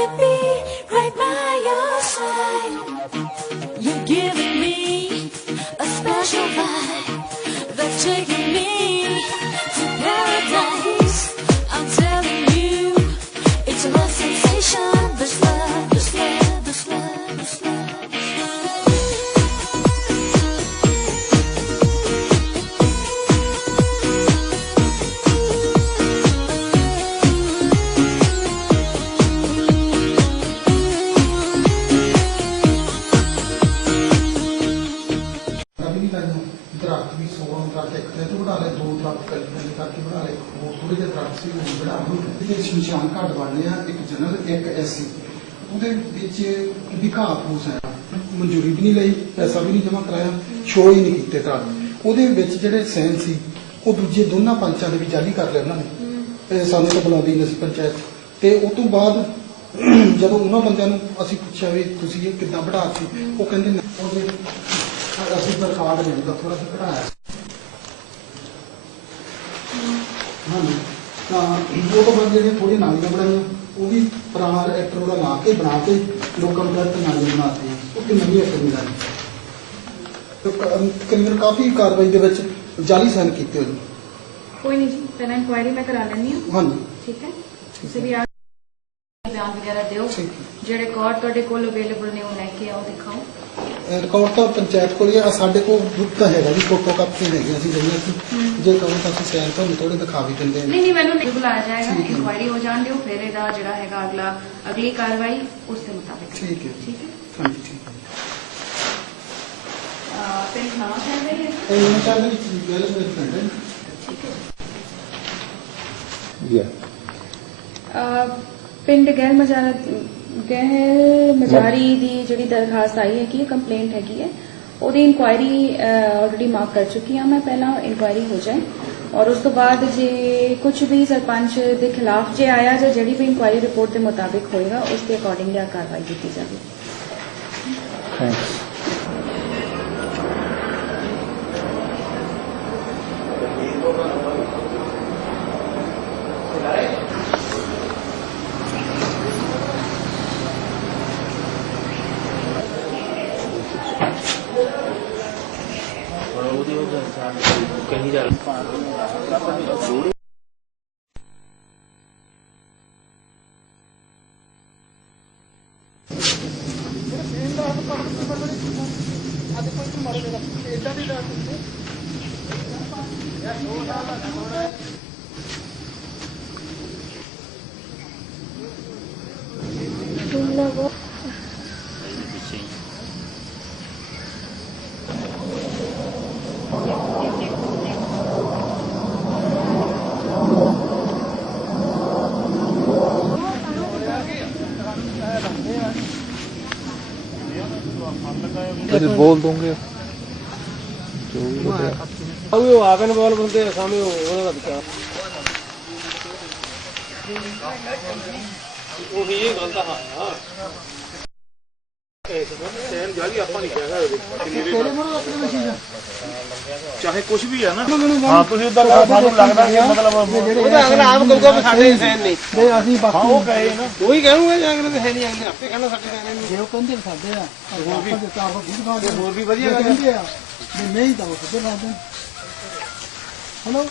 wanna be right by your side. ਇਹਦੇ ਸ਼ਮਸ਼ਾਨ ਘਾਟ ਬਣਨੇ ਆ ਇੱਕ ਜਨਰਲ ਇੱਕ ਐਸੀ ਉਹਦੇ ਵਿੱਚ ਵੀ ਘਾਹ ਫੂਸ ਹੈ? ਮਨਜ਼ੂਰੀ ਵੀ ਨਹੀਂ ਲਈ ਪੈਸਾ ਵੀ ਨਹੀਂ ਜਮ੍ਹਾਂ ਕਰਾਇਆ ਸ਼ੋਅ ਹੀ ਨਹੀਂ ਕੀਤੇ ਤਾਂ ਉਹਦੇ ਵਿੱਚ ਜਿਹੜੇ ਸੈਨ ਸੀ ਉਹ ਦੂਜੇ ਦੋਨਾਂ ਪੰਚਾਂ ਦੇ ਵੀ ਜਾਲੀ ਕਰ ਲਿਆ ਉਹਨਾਂ ਨੇ। ਇਹ ਸਾਨੂੰ ਤਾਂ ਬੁਲਾਉਂਦੀ ਨਹੀਂ ਸੀ ਪੰਚਾਇਤ। ਤੇ ਉਸ ਤੋਂ ਬਾਅਦ ਜਦੋਂ ਉਹਨਾਂ ਬੰਦਿਆਂ ਨੂੰ ਅਸੀਂ ਪੁੱਛਿਆ ਵੀ ਤੁਸੀਂ ਇਹ ਕਿੱਦਾਂ ਬਣਾਤੀ ਉਹ ਕਹਿੰਦੇ ਨਾ, ਉਹਦੇ ਅਸੀਂ ਤਾਂ ਕਾਰਡ ਨਹੀਂ ਦਾ ਥੋੜਾ ਜਿਹਾ ਕਢਾਇਆ ਹਾਂਜੀ ਤਾਂ ਉਹ ਤੋਂ ਬਾਅਦ ਜਿਹੜੀਆਂ ਥੋੜ੍ਹੀਆਂ ਨਾਲੀਆਂ ਬਣਾਈਆਂ ਉਹ ਵੀ ਪੁਰਾਣਾ ਐਕਟਰ ਉਹਦਾ ਲਾ ਕੇ ਬਣਾ ਕੇ ਲੋਕਾਂ ਨੂੰ ਕਹਿੰਦੇ ਨਾਲੀਆਂ ਬਣਾਤੀਆਂ ਉਹ ਕਿ ਨਵੀਂ ਐਕਟਰ ਨਹੀਂ ਲਾਈ ਤੇ ਕਰੀਬਨ ਕਾਫੀ ਕਾਰਵਾਈ ਦੇ ਵਿੱਚ ਜਾਲੀ ਸਾਈਨ ਕੀਤੇ ਹੋਏ ਨੇ। ਕੋਈ ਨਹੀਂ ਜੀ ਪਹਿਲਾਂ ਇਨਕੁਆਇਰੀ ਮੈਂ ਕਰਾ ਲੈਂਦੀ ਹਾਂ। ਹਾਂਜੀ। ਠੀਕ ਹੈ? ਤੁਸੀਂ ਵੀ ਬਿਆਨ ਵਗੈਰਾ ਦਿਓ। ਜਿਹੜੇ ਰਿਕਾਰਡ ਤੁਹਾਡੇ ਕੋਲ ਅਵੇਲੇਬਲ ਨੇ ਉਹ ਲੈ ਕੇ ਆਓ ਦਿਖਾਓ। ਰਿਕਾਰਡ ਤਾਂ ਪੰਚਾਇਤ ਕੋਲ ਹੀ ਆ ਸਾਡੇ ਕੋਲ ਗਰੁੱਪ ਤਾਂ ਹੈਗਾ ਜੀ ਫੋਟੋ ਕਾਪੀ ਹੈਗੀ ਅਸੀਂ ਲਈਆਂ ਸੀ ਜੇ ਕਹੋ ਤਾਂ ਅਸੀਂ ਸੈਨ ਤੁਹਾਨੂੰ ਥੋੜੇ ਦਿਖਾ ਵੀ ਦਿੰਦੇ ਹਾਂ। ਨਹੀਂ ਨਹੀਂ ਮੈਨੂੰ ਨਹੀਂ ਬੁਲਾਇਆ ਜਾਏਗਾ ਹੈ। ਇਨਕੁਆਇਰੀ ਹੋ ਜਾਣ ਦਿਓ ਫਿਰ ਇਹਦਾ ਜਿਹੜਾ ਹੈਗਾ ਅਗਲਾ ਅਗਲੀ ਕਾਰਵਾਈ ਉਸ ਦੇ ਮੁਤਾਬਿਕ। ਠੀਕ ਹੈ। ਠੀਕ ਹੈ? ਹਾਂਜੀ ਠੀਕ ਹੈ। ਅਹ, ਪਿੰਡ ਨਵਾਂ ਸ਼ਹਿਰ ਦਾ ਹੀ ਹੈ? ਇਹ ਮੈਨੂੰ ਤਾਂ ਮੇਰੀ ਗੱਲ ਮੇਰੇ ਫਰੈਂਡ ਹੈ। ਠੀਕ ਹੈ। Yeah. ਪਿੰਡ ਗੈਰ ਮਜਾਰਾ ਗੈਰ ਮਜਾਰੀ ਦੀ ਜਿਹੜੀ ਦਰਖਾਸਤ ਆਈ ਹੈ ਕਿ ਕੰਪਲੇਂਟ ਹੈਗੀ ਹੈ। ਉਹਦੀ ਇਨਕੁਆਇਰੀ ਆਲਰੇਡੀ ਮਾਰਕ ਕਰ ਚੁੱਕੀ ਹਾਂ ਮੈਂ ਪਹਿਲਾਂ ਇਨਕੁਆਇਰੀ ਹੋ ਜਾਏ। ਔਰ ਉਸ ਤੋਂ ਬਾਅਦ ਜੇ ਕੁਝ ਵੀ ਸਰਪੰਚ ਦੇ ਖਿਲਾਫ ਜੇ ਆਇਆ ਜਾਂ ਜਿਹੜੀ ਵੀ ਇਨਕੁਆਇਰੀ ਰਿਪੋਰਟ ਦੇ ਮੁਤਾਬਿਕ ਹੋਏਗਾ ਉਸ ਦੇ ਅਕੋਰਡਿੰਗਲੀ ਆ ਕਾਰਵਾਈ ਕੀਤੀ ਜਾਵੇ Thanks. फिर बोल दूंगे जो भी बताया ਉਹ ਆਪ ਇਨਵੋਲਵ ਹੁੰਦੇ ਆ ਸਾਹਮਣੇ ਉਹ- ਉਹਨਾਂ ਦਾ ਵਿਚਾਰ ਉਹੀ ਇਹ ਗੱਲ ਤਾਂ ਹਾਂ ਸੈਨ ਜਾਲੀ ਆਪਾਂ ਨਹੀਂ ਕਹਿ ਸਕਦੇ ਚਾਹੇ ਕੁਝ ਵੀ ਹੈ ਨਾ ਹਾਂ ਤੁਸੀਂ ਉਦਾਂ ਸਾਨੂੰ ਲੱਗਦਾ ਕਿ ਮਤਲਬ ਉਹਦਾ ਅਗਲਾ ਆਪ ਕਹੂਗਾ ਵੀ ਸਾਡੇ ਸੈਨ ਨਹੀਂ ਤੇ ਅਸੀਂ ਬਾਕੀ ਹਾਂ ਉਹ ਕਹੇ ਨਾ ਉਹੀ ਕਹੂਗਾ ਜਾਂ ਅਗਲੇ ਦੇ ਹੈ ਨਹੀਂ ਅਗਲੇ ਆਪੇ ਕਹਿਣਾ ਸਾਡੇ ਸੈਨ ਨਹੀਂ ਜੇ ਉਹ ਕਹਿੰਦੇ ਨੇ ਸਾਡੇ ਆ ਹੋਰ ਵੀ ਚਾਰ ਸੌ ਵੀਹ ਖਾਂਦੇ ਹੋਰ ਵੀ ਵਧੀਆ ਜੇ ਗੱਲ ਹੈ ਕਹਿੰਦੇ ਆ ਵੀ ਨਹੀਂ ਤਾਂ ਉਹ ਸਿੱਧੇ ਲਾ ਦੇਣ ਹਲੋ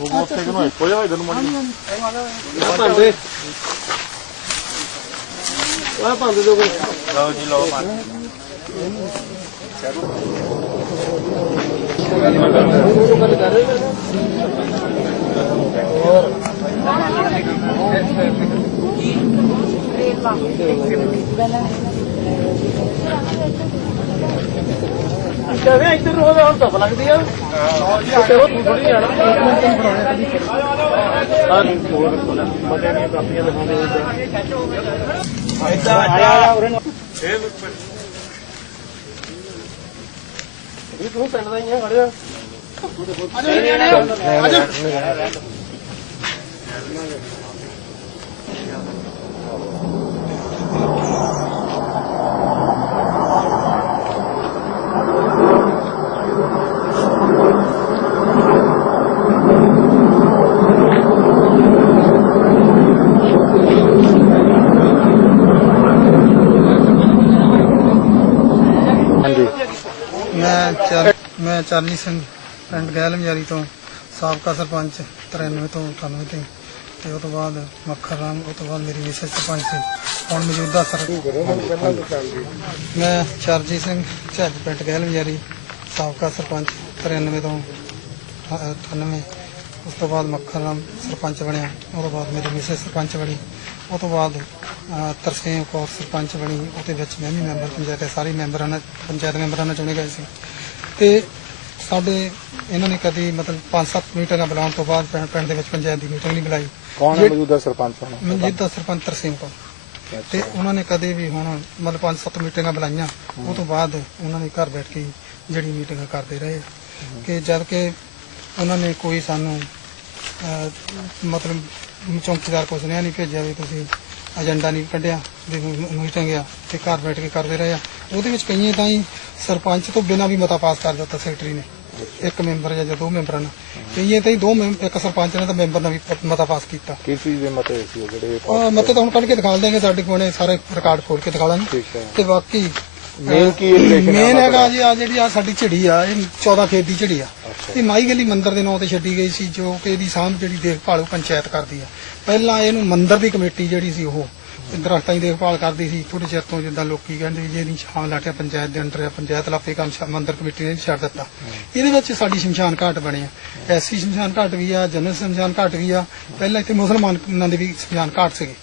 ਉਹ ਉੱਥੇ ਕਿਨੂੰ ਇੱਕੋ 来帮着这个。老几老板？Thank you. ਕਹਿੰਦੇ ਇੱਧਰ ਨੂੰ ਉਹਦਾ ਹੁਣ ਧੁੱਪ ਲੱਗਦੀ ਆ। ਚਲੋ ਤੂੰ ਥੋੜੀ ਜਾਣਾ ਹਾਂ ਹੋਰ ਮਜ਼ੇ ਦੀਆਂ ਕਾਪੀਆਂ ਦਿਖਾਉਂਦੇ ਇੱਦਾਂ ਆਇਆ ਉਰੇ ਨੂੰ। ਇਹ ਲੁੱਕ ਪਰ ਇਹ ਤੂੰ ਪਿੰਡ ਦਾ ਹੀ ਆ ਖੜਿਆ ਅਜੇ ਅਜੇ ਮੈਂ ਚਰਨਜੀਤ ਸਿੰਘ, ਪਿੰਡ ਗਹਿਲ ਮਜਾਰੀ ਤੋਂ, ਸਾਬਕਾ ਸਰਪੰਚ 93 ਤੋਂ 98 ਤੇ। ਤੇ ਉਹ ਤੋਂ ਬਾਅਦ ਮੱਖਰ ਰਾਮ, ਉਹ ਤੋਂ ਬਾਅਦ ਮੇਰੀ ਮਿਸੇਸ ਸਰਪੰਚ ਸੀ। ਹੁਣ ਮੌਜੂਦਾ ਸਰ ਮੈਂ ਚਰਨਜੀਤ ਸਿੰਘ, ਝੱਜ ਪਿੰਡ ਗਹਿਲ ਮਜਾਰੀ ਸਾਬਕਾ ਸਰਪੰਚ 93 ਤੋਂ 98 ਉਸ ਤੋਂ ਬਾਅਦ ਮੱਖਰ ਰਾਮ ਸਰਪੰਚ ਬਣਿਆ। ਉਹ ਤੋਂ ਬਾਅਦ ਮੇਰੀ ਮਿਸੇਸ ਸਰਪੰਚ ਬਣੀ। ਉਹ ਤੋਂ ਬਾਅਦ ਤਰਸੇਮ ਕੌਰ ਸਰਪੰਚ ਬਣੀ। ਉਹਦੇ ਵਿੱਚ ਮੈਂ ਵੀ ਮੈਂਬਰ, ਪੰਚਾਇਤ ਸਾਰੇ ਮੈਂਬਰਾਂ ਨਾਲ, ਪੰਚਾਇਤ ਮੈਂਬਰਾਂ ਨਾਲ ਚੁਣੇ ਗਏ ਸੀ। ਤੇ ਸਾਡੇ ਇਹਨਾਂ ਨੇ ਕਦੀ ਮਤਲਬ 5-7 ਮੀਟਿੰਗਾਂ ਬੁਲਾਉਣ ਤੋਂ ਬਾਅਦ ਪਿੰਡ ਪਿੰਡ ਦੇ ਵਿੱਚ ਪੰਚਾਇਤ ਦੀ ਮੀਟਿੰਗ ਨਹੀਂ ਬੁਲਾਈ। ਕੌਣ ਹੈ ਮੌਜੂਦਾ ਸਰਪੰਚ ਹੁਣ? ਮਨਜੀਤ ਦਾ ਸਰਪੰਚ ਤਰਸੇਮ ਕੌਰ। ਤੇ ਉਹਨਾਂ ਨੇ ਕਦੇ ਵੀ ਹੁਣ ਮਤਲਬ 5-7 ਮੀਟਿੰਗਾਂ ਬੁਲਾਈਆਂ ਉਹ ਤੋਂ ਬਾਅਦ ਉਹਨਾਂ ਨੇ ਘਰ ਬੈਠ ਕੇ ਜਿਹੜੀ ਮੀਟਿੰਗਾਂ ਕਰਦੇ ਰਹੇ। ਕਿ ਜਦ ਕਿ ਉਹਨਾਂ ਨੇ ਕੋਈ ਸਾਨੂੰ ਮਤਲਬ ਚੌਂਕੀਦਾਰ ਕੋ ਸੁਨੇਹਾ ਨਹੀਂ ਭੇਜਿਆ ਵੀ ਤੁਸੀਂ ਏਜੰਡਾ ਨਹੀਂ ਕੱਢਿਆ ਮੀਟਿੰਗ ਆ ਤੇ ਘਰ ਬੈਠ ਕੇ ਕਰਦੇ ਰਹੇ ਆ। ਉਹਦੇ ਵਿੱਚ ਕਈਆਂ ਤਾਂ ਹੀ ਸਰਪੰਚ ਤੋਂ ਬਿਨਾਂ ਵੀ ਮਤਾ ਪਾਸ ਕਰ ਦਿੱਤਾ ਸੈਕਟਰੀ ਨੇ। ਇੱਕ ਮੈਂਬਰ ਜਾਂ ਦੋ ਮੈਂਬਰਾਂ ਨਾਲ। ਕਈਆਂ ਤਾਂ ਹੀ ਦੋ ਮੈਂਬ- ਇੱਕ ਸਰਪੰਚ ਨੇ ਤਾਂ ਮੈਂਬਰ ਨਾਲ ਵੀ ਮਤਾ ਪਾਸ ਕੀਤਾ। ਕਿਸ ਚੀਜ਼ ਦੇ ਮਤੇ ਸੀ ਉਹ ਜਿਹੜੇ ਉਹ ਮਤੇ ਤਾਂ ਹੁਣ ਕੱਢ ਕੇ ਦਿਖਾ ਦੇਂਗੇ ਸਾਡੇ ਕੋਲੇ ਸਾਰੇ ਰਿਕਾਰਡ ਖੋਲ ਕੇ ਦਿਖਾ ਦਾਂਗੇ। ਠੀਕ ਹੈ। ਤੇ ਬਾਕੀ ਮੇਨ ਕੀ ਰਿਲੇਸ਼ਨ ਮੇਨ ਹੈਗਾ ਜੀ ਆ ਜਿਹੜੀ ਆ ਸਾਡੀ ਝਿੜੀ ਆ ਇਹ 14 ਖੇਤ ਦੀ ਝਿੜੀ ਆ। ਇਹ ਮਾਈ ਗਲੀ ਮੰਦਿਰ ਦੇ ਨਾਂ ਤੇ ਛੱਡੀ ਗਈ ਸੀ ਜੋ ਕਿ ਇਹਦੀ ਸਾਂਭ ਜਿਹੜੀ ਦੇਖਭਾਲ ਉਹ ਪੰਚਾਇਤ ਕਰਦੀ ਆ। ਪਹਿਲਾਂ ਇਹਨੂੰ ਮੰਦਿਰ ਦੀ ਕਮੇਟੀ ਜਿਹੜੀ ਸੀ ਉਹ ਦਰਖਤਾਂ ਦੀ ਦੇਖਭਾਲ ਕਰਦੀ ਸੀ ਥੋੜੇ ਚਿਰ ਤੋਂ ਜਿੱਦਾਂ ਲੋਕੀ ਕਹਿੰਦੇ ਜੇ ਨਹੀਂ ਛਾਂ ਲਾ ਪੰਚਾਇਤ ਦੇ ਅੰਡਰ ਆ ਪੰਚਾਇਤ ਲਾਪੇ ਕੰਮ ਸ਼ਾ- ਮੰਦਿਰ ਕਮੇਟੀ ਨੇ ਛੱਡ ਦਿੱਤਾ। ਇਹਦੇ ਵਿੱਚ ਸਾਡੀ ਸ਼ਮਸ਼ਾਨ ਘਾਟ ਬਣੀ ਆ। ਐਸੀ ਸ਼ਮਸ਼ਾਨ ਘਾਟ ਵੀ ਆ, ਜਨਰਲ ਸ਼ਮਸ਼ਾਨ ਘਾਟ ਵੀ ਆ। ਪਹਿਲਾਂ ਇੱਥੇ ਮੁਸਲਮਾਨਾਂ ਦੇ ਵੀ ਸ਼ਮਸ਼ਾਨ ਘਾਟ ਸੀਗੇ।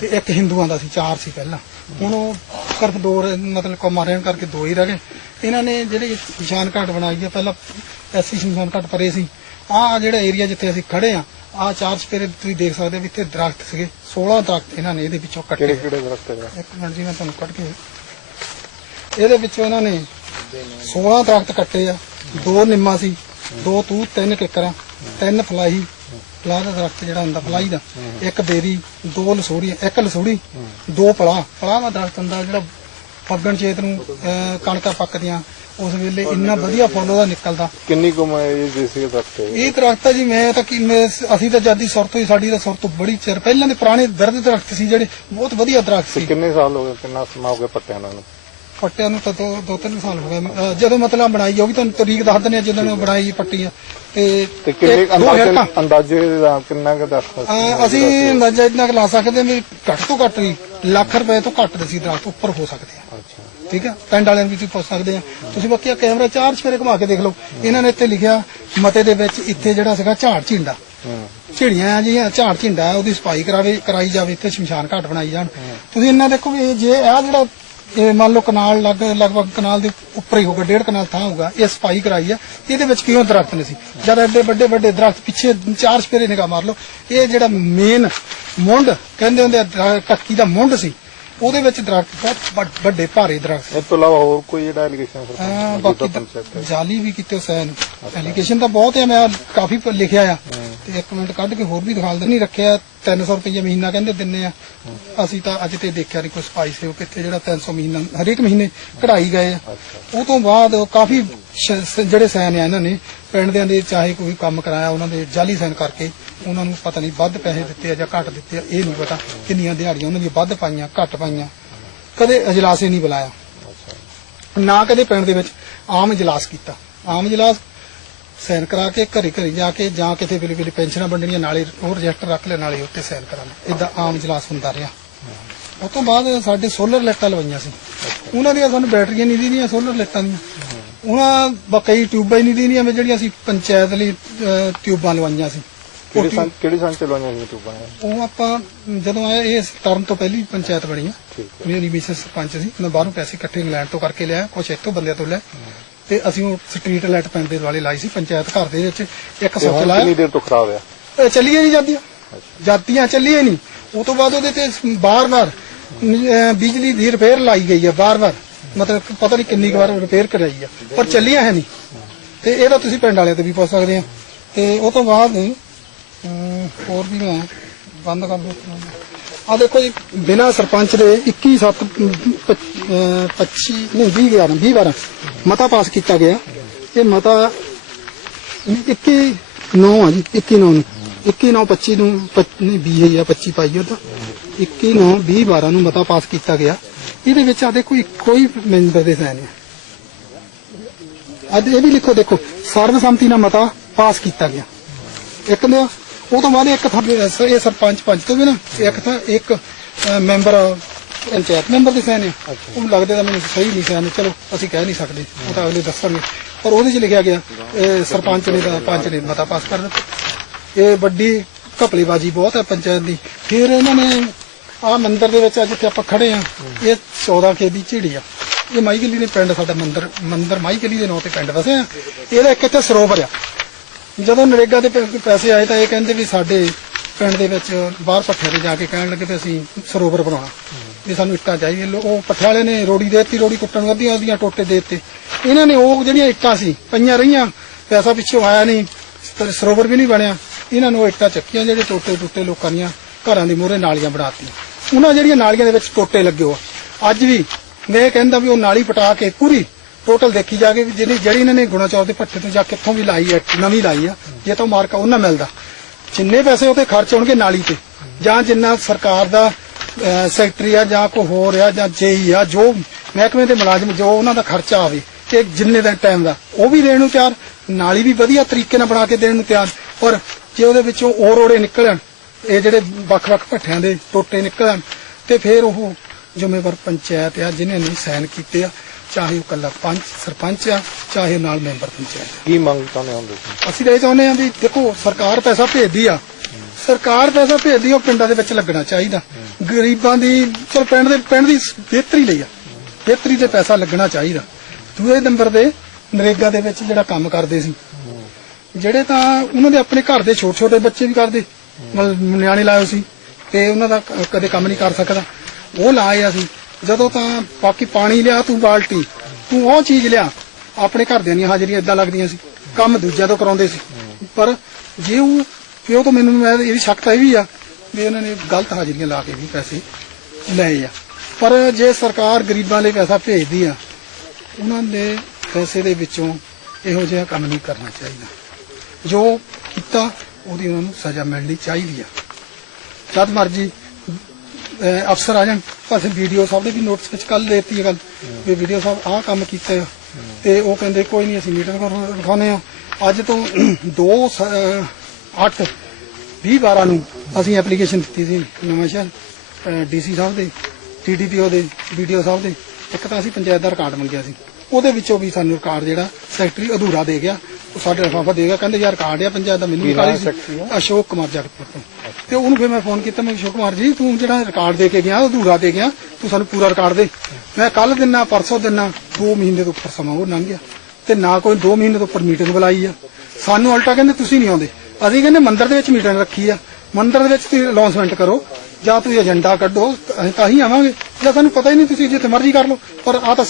ਤੇ ਇੱਕ ਹਿੰਦੂਆਂ ਦਾ ਸੀ, ਚਾਰ ਸੀ ਪਹਿਲਾਂ। ਹੁਣ ਉਹ ਸਿਰਫ ਦੋ ਰਹਿ- ਮਤਲਬ ਕਮਾਰਿਆਂ ਕਰਕੇ ਦੋ ਹੀ ਰਹਿ ਗਏ। ਇਹਨਾਂ ਨੇ ਜਿਹੜੀ ਸ਼ਮਸ਼ਾਨ ਘਾਟ ਬਣਾਈ ਆ, ਪਹਿਲਾਂ ਐਸੀ ਸ਼ਮਸ਼ਾਨ ਘਾਟ ਪਰੇ ਸੀ। ਆ ਜਿਹੜਾ ਏਰੀਆ ਜਿੱਥੇ ਅਸੀਂ ਖੜੇ ਆ ਆ ਚਾਰ ਚਪੇਰੇ ਤੁਸੀਂ ਦੇਖ ਸਕਦੇ ਹੋ ਵੀ ਇੱਥੇ ਦਰਖਤ ਸੀਗੇ 16 ਦਰਖਤ ਇਹਨਾਂ ਨੇ ਇਹਦੇ ਵਿੱਚੋਂ ਕੱਟੇ। ਕਿਹੜੇ ਕਿਹੜੇ ਦਰਖਤ ਹੈ ਇੱਕ ਮਿੰਟ ਜੀ ਮੈਂ ਤੁਹਾਨੂੰ ਕੱਢ ਕੇ ਇਹਦੇ ਵਿੱਚੋਂ ਇਹਨਾਂ ਨੇ 16 ਦਰਖਤ ਕੱਟੇ ਆ। ਦੋ ਨਿੰਮਾ ਸੀ ਦੋ ਤੂਤ ਤਿੰਨ ਕਿੱਕਰਾਂ ਤਿੰਨ ਫਲਾਈ ਫਲਾ ਦਾ ਦਰਖਤ ਜਿਹੜਾ ਹੁੰਦਾ ਫਲਾਈ ਦਾ। ਇੱਕ ਬੇਰੀ ਦੋ ਲਸੂੜੀ ਇੱਕ ਲਸੂੜੀ ਦੋ ਪਲਾ ਪਲਾ ਦਾ ਦਰਖਤ ਹੁੰਦਾ ਜਿਹੜਾ ਫੱਗਣ ਚੇਤ ਨੂੰ ਕਣਕਾਂ ਪੱਕਦੀਆਂ। ਉਸ ਵੇਲੇ ਇੰਨਾ ਵਧੀਆ ਫੁੱਲ ਉਹਦਾ ਨਿਕਲਦਾ। ਕਿੰਨੀ ਕੁ ਇਹ ਦੇਸੀ ਦਰਖਤ ਹੈ ਇਹ ਦਰਖਤ ਆ ਜੀ ਮੈਂ ਤਾਂ ਕਿ ਮੈਂ ਅਸੀਂ ਤਾਂ ਜਦ ਦੀ ਸੁਰਤ ਹੋਈ ਸਾਡੀ ਤਾਂ ਸੁਰਤ ਤੋਂ ਬੜੀ ਚਿਰ ਪਹਿਲਾਂ ਦੇ ਪੁਰਾਣੇ ਦਰਦ ਦਰਖਤ ਸੀ ਜਿਹੜੇ ਬਹੁਤ ਵਧੀਆ ਦਰਖਤ ਸੀ। ਕਿੰਨੇ ਸਾਲ ਹੋ ਗਏ ਕਿੰਨਾ ਸਮਾਂ ਹੋ ਗਿਆ ਪੱਟਿਆਂ ਨੂੰ? ਪੱਟਿਆਂ ਨੂੰ ਤਾਂ ਦੋ ਤਿੰਨ ਸਾਲ ਹੋ ਗਏ। ਜਦੋਂ ਮਤਲਬ ਬਣਾਈ ਉਹ ਵੀ ਤੁਹਾਨੂੰ ਤਰੀਕ ਦੱਸ ਦਿੰਦੇ ਆ ਜਦੋਂ ਬਣਾਈ ਪੱਟੀ ਆ। ਤੇ ਕਿੰਨੇ ਅੰਦਾਜ਼ੇ ਕਿੰਨਾ ਕੁ ਦਰਖਤ ਅਸੀਂ ਅੰਦਾਜ਼ਾ ਕੁ ਲਾ ਸਕਦੇ ਹਾਂ ਵੀ ਘੱਟ ਤੋਂ ਘੱਟ ਵੀ ਲੱਖ ਰੁਪਏ ਤੋਂ ਘੱਟ ਦੇ ਸੀ ਦਰਖਤ ਉੱਪਰ ਹੋ ਸਕਦੇ ਆ। ਅੱਛਾ। ਠੀਕ ਹੈ ਪਿੰਡ ਵਾਲਿਆਂ ਨੂੰ ਵੀ ਤੁਸੀਂ ਪੁੱਛ ਸਕਦੇ ਆ। ਤੁਸੀਂ ਬਾਕੀ ਕੈਮਰਾ ਚਾਰ ਚਫੇਰੇ ਘੁਮਾ ਕੇ ਦੇਖ ਲਓ। ਇਹਨਾਂ ਨੇ ਇੱਥੇ ਲਿਖਿਆ ਮਤੇ ਦੇ ਵਿੱਚ ਇੱਥੇ ਜਿਹੜਾ ਸੀਗਾ ਝਾੜ ਝਿੰਡਾ। ਝਿੜੀਆਂ ਜਿਹੜੀਆਂ ਝਾੜ ਝਿੰਡਾ ਉਹਦੀ ਸਫ਼ਾਈ ਕਰਾਵੇ ਕਰਾਈ ਜਾਵੇ ਇੱਥੇ ਸ਼ਮਸ਼ਾਨ ਘਾਟ ਬਣਾਈ ਜਾਣ। ਤੁਸੀਂ ਇਹਨਾਂ ਦੇਖੋ ਵੀ ਇਹ ਜੇ ਆ ਜਿਹੜਾ ਇਹ ਮੰਨ ਲਓ ਕਨਾਲ ਲੱਗ ਲਗਭਗ ਕਨਾਲ ਦੇ ਉੱਪਰ ਹੀ ਹੋਊਗਾ ਡੇਢ ਕਨਾਲ ਥਾਂ ਹੋਊਗਾ ਇਹ ਸਫ਼ਾਈ ਕਰਾਈ ਆ। ਇਹਦੇ ਵਿੱਚ ਕਿਉਂ ਦਰਖਤ ਨਹੀਂ ਸੀ? ਜਦ ਐਡੇ ਵੱਡੇ ਵੱਡੇ ਦਰਖਤ ਪਿੱਛੇ ਚਾਰ ਸਪੇਰੇ ਨਿਗਾਹ ਮਾਰ ਲਓ। ਇਹ ਜਿਹੜਾ ਮੇਨ ਮੁੰਡ ਕਹਿੰਦੇ ਹੁੰਦੇ ਆ ਟੱਕੀ ਦਾ ਮੁੰਡ ਸੀ ਉਹਦੇ ਵਿੱਚ ਦਰਖਤ ਬਹੁਤ ਵੱਡ- ਵੱਡੇ ਭਾਰੇ ਦਰਖਤ ਇਸ ਤੋਂ ਇਲਾਵਾ ਹੋਰ ਕੋਈ ਜਿਹੜਾ ਐਲੀਗੇਸ਼ਨ ਹਾਂ, ਬਾਕੀ ਪੰਚਾਇਤ ਤਾਂ ਹੈ? ਜਾਲੀ ਵੀ ਕੀਤੇ ਸੈਨ। ਐਲੀਗੇਸ਼ਨ ਤਾਂ ਬਹੁਤ ਹੈ ਮੈਂ ਕਾਫੀ ਪ- ਲਿਖਿਆ ਆ। ਤੇ ਇੱਕ ਮਿੰਟ ਕੱਢ ਕੇ ਹੋਰ ਵੀ ਦਿਖਾ ਦਿੰਦਾ। ਨਹੀਂ ਰੱਖਿਆ 300 ਰੁਪਏ ਮਹੀਨਾ ਕਹਿੰਦੇ ਦਿੰਨੇ ਆ। ਅਸੀਂ ਤਾਂ ਅੱਜ ਤੇ ਦੇਖਿਆ ਨਹੀਂ ਕੋਈ ਸਪਾਈ ਸੇ ਕਿੱਥੇ ਜਿਹੜਾ 300 ਮਹੀਨਾ ਹਰੇਕ ਮਹੀਨੇ ਕਢਾਈ ਗਏ ਆ। ਉਹ ਤੋਂ ਬਾਅਦ ਕਾਫੀ ਜਿਹੜੇ ਸੈਨ ਆ ਇਹਨਾਂ ਨੇ ਪਿੰਡ ਦੇ ਦੇ ਚਾਹੇ ਕੋਈ ਕੰਮ ਕਰਾਇਆ, ਉਹਨਾਂ ਦੇ ਜਾਲੀ ਸਾਈਨ ਕਰਕੇ ਉਹਨਾਂ ਨੂੰ ਪਤਾ ਨਹੀਂ ਵੱਧ ਪੈਸੇ ਦਿੱਤੇ ਆ ਜਾਂ ਘੱਟ ਦਿੱਤੇ ਆ, ਇਹ ਨਹੀਂ ਪਤਾ ਕਿੰਨੀਆਂ ਦਿਹਾੜੀਆਂ ਉਹਨਾਂ ਦੀਆਂ ਵੱਧ ਪਾਈਆਂ, ਘੱਟ ਪਾਈਆਂ। ਕਦੇ ਅਜਲਾਸ ਹੀ ਨਹੀਂ ਬੁਲਾਇਆ। ਨਾ ਕਦੇ ਪਿੰਡ ਦੇ ਵਿੱਚ ਆਮ ਇਜਲਾਸ ਕੀਤਾ। ਆਮ ਇਜਲਾਸ ਸਾਈਨ ਕਰਾ ਕੇ, ਘਰੇ ਘਰੇ ਜਾ ਕੇ, ਜਾਂ ਕਿਤੇ ਵੇਲੇ ਵੇਲੇ ਪੈਨਸ਼ਨਾਂ ਵੰਡਣੀਆਂ, ਨਾਲੇ ਉਹ ਰਜਿਸਟਰ ਰੱਖ ਲੈ, ਨਾਲੇ ਉੱਤੇ ਸਾਈਨ ਕਰਾਉਣਾ ਇਦਾਂ ਆਮ ਇਜਲਾਸ ਹੁੰਦਾ ਰਿਹਾ। ਉਸ ਤੋਂ ਬਾਅਦ ਸਾਡੇ ਸੋਲਰ ਲਾਈਟਾਂ ਲਵਾਈਆਂ ਸੀ। ਉਹਨਾਂ ਦੀਆਂ ਸਾਨੂੰ ਬੈਟਰੀਆਂ ਨਹੀਂ ਦੀਦੀਆਂ ਸੋਲਰ ਲਾਈਟਾਂ ਦੀਆਂ। ਉਹਨਾਂ ਬ- ਕਈ ਟਿਊਬਾਂ ਹੀ ਨਹੀਂ ਦੀਦੀਆਂ ਵੀ ਜਿਹੜੀਆਂ ਅਸੀਂ ਪੰਚਾਇਤ ਲਈ ਅਹ, ਟਿਊਬਾਂ ਲਵਾਈਆਂ ਸੀ। ਕਿਹੜੀ ਟਿਊਬ- ਸੰਚ ਕਿਹੜੀ ਸੰਚ ਚਲਾਉਣੀਆਂ ਸੀ ਟੂਬਾਂ ਇਹ? ਉਹ ਆਪਾਂ ਜਦੋਂ ਆਏ ਇਹ ਟਰਮ ਤੋਂ ਪਹਿਲੀ ਪੰਚਾਇਤ ਬਣੀ ਆ। ਠੀਕ ਮੇਰੀ ਮਿਸਸ ਸਰਪੰਚ ਸੀ। ਮੈਂ ਬਾਹਰੋਂ ਪੈਸੇ ਇਕੱਠੇ ਇੰਗਲੈਂਡ ਤੋਂ ਕਰਕੇ ਲਿਆ ਕੁਛ ਇੱਥੋਂ ਬੰਦਿਆਂ ਤੋਂ ਲਿਆ। ਤੇ ਅਸੀਂ ਉਹ ਸਟਰੀਟ ਲਾਈਟ ਪਿੰਡ ਦੇ ਵਾਲੇ ਲਾਈ ਸੀ ਪੰਚਾਇਤ ਘਰ ਦੇ ਵਿੱਚ। ਇੱਕ ਤੇ ਸੁੱਚ ਹੁਣ ਲਾਇਆ। ਕਿੰਨੀ ਦੇਰ ਤੋਂ ਖਰਾਬ ਆ? ਇਹ ਚੱਲੀਆਂ ਨਹੀਂ ਜਾਂਦੀਆਂ। ਜਾਂਦੀਆਂ ਚੱਲੀਆਂ ਨਹੀਂ। ਉਹ ਤੋਂ ਬਾਅਦ ਉਹਦੇ ਤੇ ਬਾਰ-ਬਾਰ ਅਹ, ਬਿਜਲੀ ਦੀ ਰਿਪੇਅਰ ਲਾਈ ਗਈ ਹੈ ਬਾਰ-ਬਾਰ। ਮਤਲਬ ਕਿ ਪਤਾ ਨਹੀਂ ਕਿੰਨੀ ਕੁ ਵਾਰ ਰਿਪੇਅਰ ਕਰਾਈ ਆ ਪਰ ਚੱਲੀਆਂ ਹੈ ਨਹੀਂ। ਤੇ ਇਹਦਾ ਤੁਸੀਂ ਪਿੰਡ ਵਾਲਿਆਂ ਤੇ ਵੀ ਪੁੱਛ ਸਕਦੇ ਆ। ਤੇ ਉਹ ਤੋਂ ਬਾਅਦ ਅਮ, ਹੋਰ ਵੀ ਮੈਂ ਬੰਦ ਕਰ ਦੋ। ਆ ਦੇਖੋ ਜੀ ਬਿਨਾ ਸਰਪੰਚ ਦੇ 21 7 25 ਨਹੀਂ 20 11 20 12 ਮਤਾ ਪਾਸ ਕੀਤਾ ਗਿਆ। ਇਹ ਮਤਾ 21 9 ਆ ਜੀ 21 9 ਨੂੰ। 21 9 25 ਨੂੰ ਪੱਚ- ਨਹੀਂ 20 ਹੈ 25 ਪਾਈ ਉਹ ਤਾਂ। 21 9 20 12 ਨੂੰ ਮਤਾ ਪਾਸ ਕੀਤਾ ਗਿਆ। ਇਹਦੇ ਵਿੱਚ ਆ ਦੇਖੋ ਹੀ ਮੈਂਬਰ ਦੇ ਸਾਈਨ ਅੱਜ ਇਹ ਵੀ ਲਿਖੋ ਦੇਖੋ ਸਰਬਸੰਮਤੀ ਨਾਲ ਮਤਾ ਪਾਸ ਕੀਤਾ ਗਿਆ। ਇੱਕ ਨੇ ਉਹ ਤੋਂ ਬਾਅਦ ਇੱਕ ਥਾਂ ਇਹ ਸਰਪੰਚ ਪੰਚ ਤੋਂ ਵੀ ਨਾ ਇੱਕ ਥਾਂ ਇੱਕ ਮੈਂਬਰ ਪੰਚਾਇਤ ਮੈਂਬਰ ਦੇ ਸਾਈਨ ਉਹ ਲੱਗਦਾ ਤਾਂ ਮੈਨੂੰ ਸਹੀ ਨਹੀਂ ਸਾਈਨ ਚਲੋ ਅਸੀਂ ਕਹਿ ਨਹੀਂ ਸਕਦੇ। ਉਹ ਤਾਂ ਅਗਲੇ ਦੱਸਣਗੇ। ਪਰ ਉਹਦੇ 'ਚ ਲਿਖਿਆ ਗਿਆ ਸਰਪੰਚ ਨੇ ਤਾਂ ਪੰਚ ਨੇ ਮਤਾ ਪਾਸ ਕਰ ਦਿੱਤਾ। ਇਹ ਵੱਡੀ ਘਪਲੇਬਾਜ਼ੀ ਬਹੁਤ ਹੈ ਪੰਚਾਇਤ ਦੀ। ਫਿਰ ਇਹਨਾਂ ਨੇ ਆ ਮੰਦਿਰ ਦੇ ਵਿੱਚ ਅੱਜ ਜਿੱਥੇ ਆਪਾਂ ਖੜੇ ਆ ਇਹ 14 ਕੇ ਦੀ ਝਿੜੀ ਆ। ਇਹ ਮਾਈ ਗਲੀ ਦੇ ਪਿੰਡ ਸਾਡਾ ਮੰਦਿਰ ਮੰਦਿਰ ਮਾਈ ਗਲੀ ਦੇ ਨਾਂ ਤੇ ਪਿੰਡ ਵਸਿਆ ਇਹਦਾ ਇੱਕ ਇੱਥੇ ਸਰੋਵਰ ਆ। ਜਦੋਂ ਨਰੇਗਾ ਦੇ ਪੈਸੇ ਆਏ ਤਾਂ ਇਹ ਕਹਿੰਦੇ ਵੀ ਸਾਡੇ ਪਿੰਡ ਦੇ ਵਿੱਚ ਬਾਹਰ ਪੱਠੇ ਤੇ ਜਾ ਕੇ ਕਹਿਣ ਲੱਗੇ ਵੀ ਅਸੀਂ ਸਰੋਵਰ ਬਣਾਉਣਾ। ਵੀ ਸਾਨੂੰ ਇੱਟਾਂ ਚਾਹੀਦੀਆਂ। ਉਹ ਪੱਠੇ ਵਾਲੇ ਨੇ ਰੋੜੀ ਦੇਤੀ, ਰੋੜੀ ਕੁੱਟਣ ਅੱਧੀਆਂ ਉਹਦੀਆਂ ਟੋਟੇ ਦੇ ਦਿੱਤੇ। ਇਹਨਾਂ ਨੇ ਉਹ ਜਿਹੜੀਆਂ ਇੱਟਾਂ ਸੀ, ਪਈਆਂ ਰਹੀਆਂ, ਪੈਸਾ ਪਿੱਛੋਂ ਆਇਆ ਨਹੀਂ ਸਰੋਵਰ ਵੀ ਨਹੀਂ ਬਣਿਆ। ਇਹਨਾਂ ਨੂੰ ਉਹ ਇੱਟਾਂ ਚੱਕੀਆਂ ਜਿਹੜੇ ਟੋਟੇ ਟੁੱਟੇ ਲੋਕਾਂ ਦੀਆਂ ਘਰਾਂ ਦੇ ਮੂਹਰੇ ਨਾਲੀਆਂ ਬਣਾਤੀਆਂ। ਉਹਨਾਂ ਜਿਹੜੀਆਂ ਨਾਲੀਆਂ ਦੇ ਵਿੱਚ ਟੋਟੇ ਲੱਗੇ ਹੋ ਅੱਜ ਵੀ ਮੈਂ ਇਹ ਕਹਿੰਦਾ ਵੀ ਉਹ ਨਾਲੀ ਪਟਾ ਕੇ ਪੂਰੀ ਟੋਟਲ ਦੇਖੀ ਜਾ ਕੇ ਵੀ ਜਿਹੜੀ ਜਿਹੜੀ ਇਹਨਾਂ ਨੇ ਗੁਣਾ ਚੌਰ ਦੇ ਪੱਠੇ ਤੋਂ ਜਾ ਕੇ ਕਿੱਥੋਂ ਵੀ ਲਾਈ ਹੈ ਨਵੀਂ ਲਾਈ ਆ ਜੇ ਤਾਂ ਮਾਰਕਾ ਉਹਨਾਂ ਮਿਲਦਾ। ਜਿੰਨੇ ਪੈਸੇ ਉਹਤੇ ਖਰਚ ਹੋਣਗੇ ਨਾਲੀ ਤੇ ਜਾਂ ਜਿੰਨਾ ਸਰਕਾਰ ਦਾ ਅਹ, ਸੈਕਟਰੀ ਆ ਜਾਂ ਕੋਈ ਹੋਰ ਆ ਜਾਂ ਜੇਈ ਆ ਜੋ ਮਹਿਕਮੇ ਦੇ ਮੁਲਾਜ਼ਮ ਜੋ ਉਹਨਾਂ ਦਾ ਖਰਚਾ ਆਵੇ ਤੇ ਜਿੰਨੇ ਦਾ ਟਾਈਮ ਦਾ ਉਹ ਵੀ ਦੇਣ ਨੂੰ ਤਿਆਰ ਨਾਲੀ ਵੀ ਵਧੀਆ ਤਰੀਕੇ ਨਾਲ ਬਣਾ ਕੇ ਦੇਣ ਨੂੰ ਤਿਆਰ ਪਰ ਜੇ ਉਹਦੇ ਵਿੱਚੋਂ ਓਰੋੜੇ ਨਿਕਲਣ ਇਹ ਜਿਹੜੇ ਵੱਖ-ਵੱਖ ਭੱਠਿਆਂ ਦੇ ਟੋਟੇ ਨਿਕਲਣ ਤੇ ਫਿਰ ਉਹ ਜ਼ਿੰਮੇਵਾਰ ਪੰਚਾਇਤ ਆ ਜਿਨ੍ਹਾਂ ਨੇ ਸਾਈਨ ਕੀਤੇ ਆ ਚਾਹੇ ਉਹ ਕੱਲਾ ਪੰਚ ਸਰਪੰਚ ਆ ਚਾਹੇ ਨਾਲ ਮੈਂਬਰ ਪੰਚਾਇਤ ਕੀ ਮੰਗ ਚਾਹੁੰਦੇ ਹੋ ਤੁਸੀਂ? ਅਸੀਂ ਇਹ ਚਾਹੁੰਦੇ ਹਾਂ ਵੀ ਦੇਖੋ ਸਰਕਾਰ ਪੈਸਾ ਭੇਜਦੀ ਆ। ਸਰਕਾਰ ਪੈਸਾ ਭੇਜਦੀ ਆ, ਉਹ ਪਿੰਡਾਂ ਦੇ ਵਿੱਚ ਲੱਗਣਾ ਚਾਹੀਦਾ। ਗਰੀਬਾਂ ਦੀ ਚਲ ਪਿੰਡ ਦੇ ਪਿੰਡ ਦੀ ਬਿਹਤਰੀ ਲਈ ਆ। ਬਿਹਤਰੀ ਤੇ ਪੈਸਾ ਲੱਗਣਾ ਚਾਹੀਦਾ। ਦੂਏ ਨੰਬਰ ਦੇ ਨਰੇਗਾ ਦੇ ਵਿੱਚ ਜਿਹੜਾ ਕੰਮ ਕਰਦੇ ਸੀ ਜਿਹੜੇ ਤਾਂ ਉਹਨਾਂ ਦੇ ਆਪਣੇ ਘਰ ਦੇ ਛੋਟੇ ਛੋਟੇ ਬੱਚੇ ਵੀ ਕਰਦੇ। ਮਤਲਬ ਨਿਆਣੇ ਲਾਏ ਸੀ ਤੇ ਉਹਨਾਂ ਦਾ ਕ- ਕਦੇ ਕੰਮ ਨਹੀਂ ਕਰ ਸਕਦਾ। ਉਹ ਲਾਏ ਅਸੀਂ ਜਦੋਂ ਤਾਂ ਬਾਕੀ ਪਾਣੀ ਲਿਆ, ਤੂੰ ਬਾਲਟੀ, ਤੂੰ ਉਹ ਚੀਜ਼ ਲਿਆ, ਆਪਣੇ ਘਰਦਿਆਂ ਦੀਆਂ ਹਾਜ਼ਰੀਆਂ ਇਦਾਂ ਲੱਗਦੀਆਂ ਸੀ। ਕੰਮ ਦੂਜਿਆਂ ਤੋਂ ਕਰਾਉਂਦੇ ਸੀ। ਪਰ ਜੇ ਉਹ ਪਿਓ ਤੋਂ ਮੈਨੂੰ, ਮੈਂ ਇਹਦੀ ਸ਼ੱਕ ਤਾਂ ਇਹ ਵੀ ਆ ਵੀ ਉਹਨਾਂ ਨੇ ਗਲਤ ਹਾਜ਼ਰੀਆਂ ਲਾ ਕੇ ਵੀ ਪੈਸੇ ਲਏ ਆ। ਪਰ ਜੇ ਸਰਕਾਰ ਗਰੀਬਾਂ ਲਈ ਪੈਸਾ ਭੇਜਦੀ ਆ, ਉਹਨਾਂ ਦੇ ਪੈਸੇ ਦੇ ਵਿੱਚੋਂ ਇਹੋ ਜਿਹਾ ਕੰਮ ਨਹੀਂ ਕਰਨਾ ਚਾਹੀਦਾ। ਜੋ ਕੀਤਾ ਉਹਦੀ ਉਹਨਾਂ ਨੂੰ ਸਜ਼ਾ ਮਿਲਣੀ ਚਾਹੀਦੀ ਆ। ਜਦ ਮਰਜ਼ੀ ਅਫਸਰ ਆ ਜਾਣ ਪਰ ਵੀਡੀਓ ਸਾਹਿਬ ਨੇ ਵੀ ਨੋਟਿਸ ਵਿੱਚ ਕੱਲ ਦੇਤੀ ਹੈ ਗੱਲ, ਵੀ ਵੀਡੀਓ ਸਾਹਿਬ ਆਹ ਕੰਮ ਕੀਤਾ ਆ, ਤੇ ਉਹ ਕਹਿੰਦੇ ਕੋਈ ਨਹੀਂ ਅਸੀਂ ਮੀਟਿੰਗ ਰਖਾਉਨੇ ਆ। ਅੱਜ ਤੋਂ 2 8 20 12 ਨੂੰ ਅਸੀਂ ਐਪਲੀਕੇਸ਼ਨ ਦਿੱਤੀ ਸੀ ਨਵਾਂ ਸ਼ਹਿਰ ਡੀਸੀ ਸਾਹਿਬ ਦੇ ਟੀਡੀਪੀਓ ਦੇ, ਵੀਡੀਓ ਸਾਹਿਬ ਦੇ। ਇੱਕ ਤਾਂ ਅਸੀਂ ਪੰਚਾਇਤ ਦਾ ਰਿਕਾਰਡ ਮੰਗਿਆ ਸੀ। ਉਹਦੇ ਵਿੱਚੋਂ ਵੀ ਸਾਨੂੰ ਰਿਕਾਰਡ ਜਿਹੜਾ ਸੈਕਟਰੀ ਅਧੂਰਾ ਦੇ ਗਿਆ। ਉਹ ਸਾਡੇ ਲਿਫਾਫਾ ਦੇ ਗਿਆ। ਕਹਿੰਦੇ ਯਾਰ ਰਿਕਾਰਡ ਆ ਪੰਚਾਇਤ ਦਾ ਮੈਨੂੰ ਕਾਲੀ ਆ? ਅਸ਼ੋਕ ਕੁਮਾਰ ਜਗਤਪੁਰ ਤੋਂ। ਤੇ ਉਹਨੂੰ ਫਿਰ ਮੈਂ ਫੋਨ ਕੀਤਾ ਮੈਂ ਅਸ਼ੋਕ ਕੁਮਾਰ ਜੀ ਤੂੰ ਜਿਹੜਾ ਰਿਕਾਰਡ ਦੇ ਕੇ ਗਿਆ ਅਧੂਰਾ ਦੇ ਗਿਆ ਤੂੰ ਸਾਨੂੰ ਪੂਰਾ ਰਿਕਾਰਡ ਦੇ। ਮੈਂ ਕੱਲ ਦਿਨਾ ਪਰਸੋਂ ਦਿਨਾ 2 ਮਹੀਨੇ ਤੋਂ ਉੱਪਰ ਸਮਾਂ ਉਹ ਲੰਘ ਗਿਆ। ਤੇ ਨਾ ਕੋਈ 2 ਮਹੀਨੇ ਤੋਂ ਉੱਪਰ ਮੀਟਿੰਗ ਬੁਲਾਈ ਆ। ਸਾਨੂੰ ਉਲਟਾ ਕਹਿੰਦੇ ਤੁਸੀਂ ਨਹੀਂ ਆਉਂਦੇ। ਅਸੀਂ ਕਹਿੰਦੇ ਮੰਦਿਰ ਦੇ ਵਿੱਚ ਮੀਟਿੰਗ ਰੱਖੀ ਆ। ਮੰਦਿਰ ਦੇ ਵਿੱਚ ਤੁਸੀਂ ਅਨਾਉਂਸਮੈਂਟ ਕਰੋ। ਜਾਂ ਤੁਸੀਂ ਏਜੰਡਾ ਕੱਢੋ ਅਸੀਂ ਤਾਂ ਹੀ ਆਵਾਂਗੇ। ਜਾਂ ਸਾਨੂੰ ਪਤਾ ਹੀ ਨਹੀਂ ਤੁਸੀਂ ਜਿੱਥੇ ਮਰਜ਼ੀ ਕਰ ਲਓ। ਪਰ ਆ ਤਾਂ